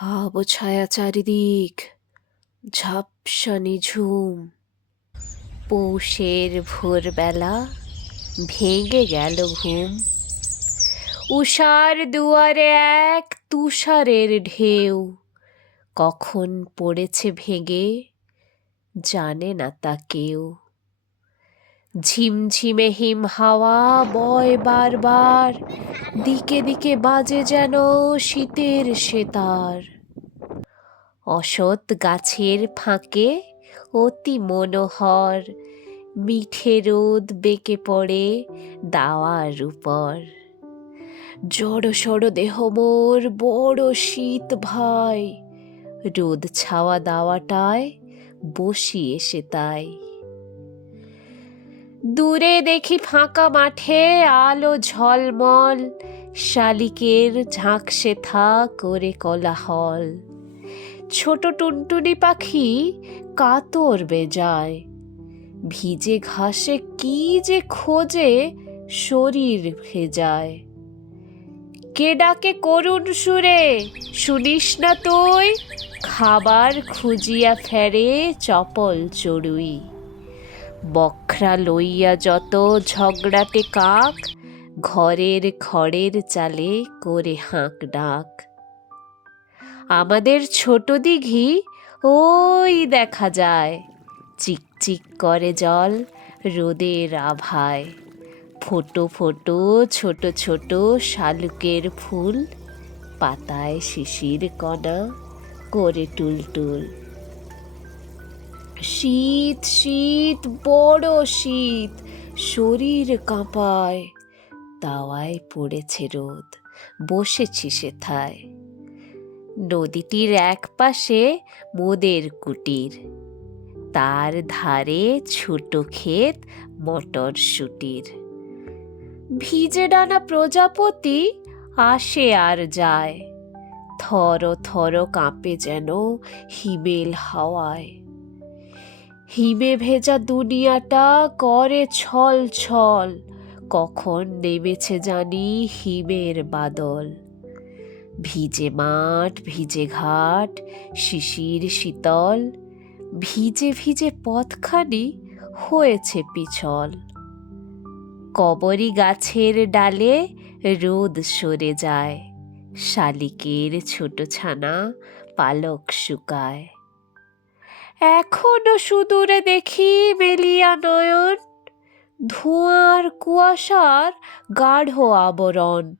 আবছায়া চারিদিক, ঝাপসা নিঝুম। পৌষের ভোরবেলা ভেঙে গেল ঘুম। উষার দুয়ারে এক তুষারের ঢেউ। কখন পড়েছে ভেঙে, জানে না তা কেউ। ঝিমঝিমে হিম হাওয়া বয় বারবার। দিকে দিকে বাজে যেন শীতের সেতার। অসৎ গাছের ফাঁকে অতি মনোহর, মিঠে রোদ বেঁকে পড়ে দাওয়ার উপর। জড় সড় দেহ মোর বড় শীত ভাই, রোদ ছাওয়া দাওয়াটায় বসি এসে তাই। দূরে দেখি ফাঁকা মাঠে আলো ঝলমল, শালিকের ঝাঁকসে থা করে কলাহল। ছোট টুনটুনি পাখি কাতর বেজায়, ভিজে ঘাসে কি যে খোঁজে শরীর ভেজায়। কে ডাকে করুণ সুরে, শুনিস না তুই? খাবার খুঁজিয়া ফেরে চপল চড়ুই। বখরা লইয়া যত ঝগড়াতে কাক, ঘরের খড়ের চালে করে হাঁক ডাক। আমাদের ছোট দিঘি, ওই দেখা যায় চিকচিক করে জল রোদের আভায়। ফোটো ফোটো, ছোট ছোট শালুকের ফুল, পাতায় শিশির কণা করে টুলটুল। শীত শীত, বড় শীত। শরীর কাঁপায়, তাওয়ায় পড়েছে রোদ, বসেছি সেথায়। নদীটির এক পাশে মোদের কুটির, তার ধারে ছোট ক্ষেত মটরশুটির। ভিজে ডানা প্রজাপতি আসে আর যায়, থর থর কাঁপে যেন হিমেল হাওয়ায়। হিমে ভেজা দুনিয়াটা করে ছল ছল, কখন নেমেছে জানি হিমের বাদল। ভিজে মাঠ, ভিজে ঘাট, শিশির শীতল, ভিজে ভিজে পথখানি হয়েছে পিছল। কবরী গাছের ডালে রোদ সরে যায়, শালিকের ছোট ছানা পালক শুকায়। এখনও সুদূরে দেখি মেলিয়া নয়ন, ধোঁয়ার কুয়াশার গাঢ় আবরণ।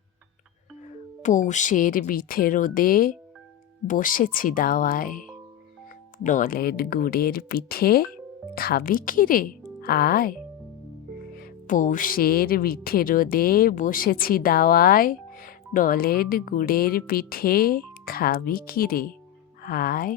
পৌষের মিঠে রোদে বসেছি দাওয়ায়। নলেন গুড়ের পিঠে খাবি কি রে, আয়। পৌষের মিঠে রোদে বসেছি দাওয়ায়, নলেন গুড়ের পিঠে খাবি কিরে আয়।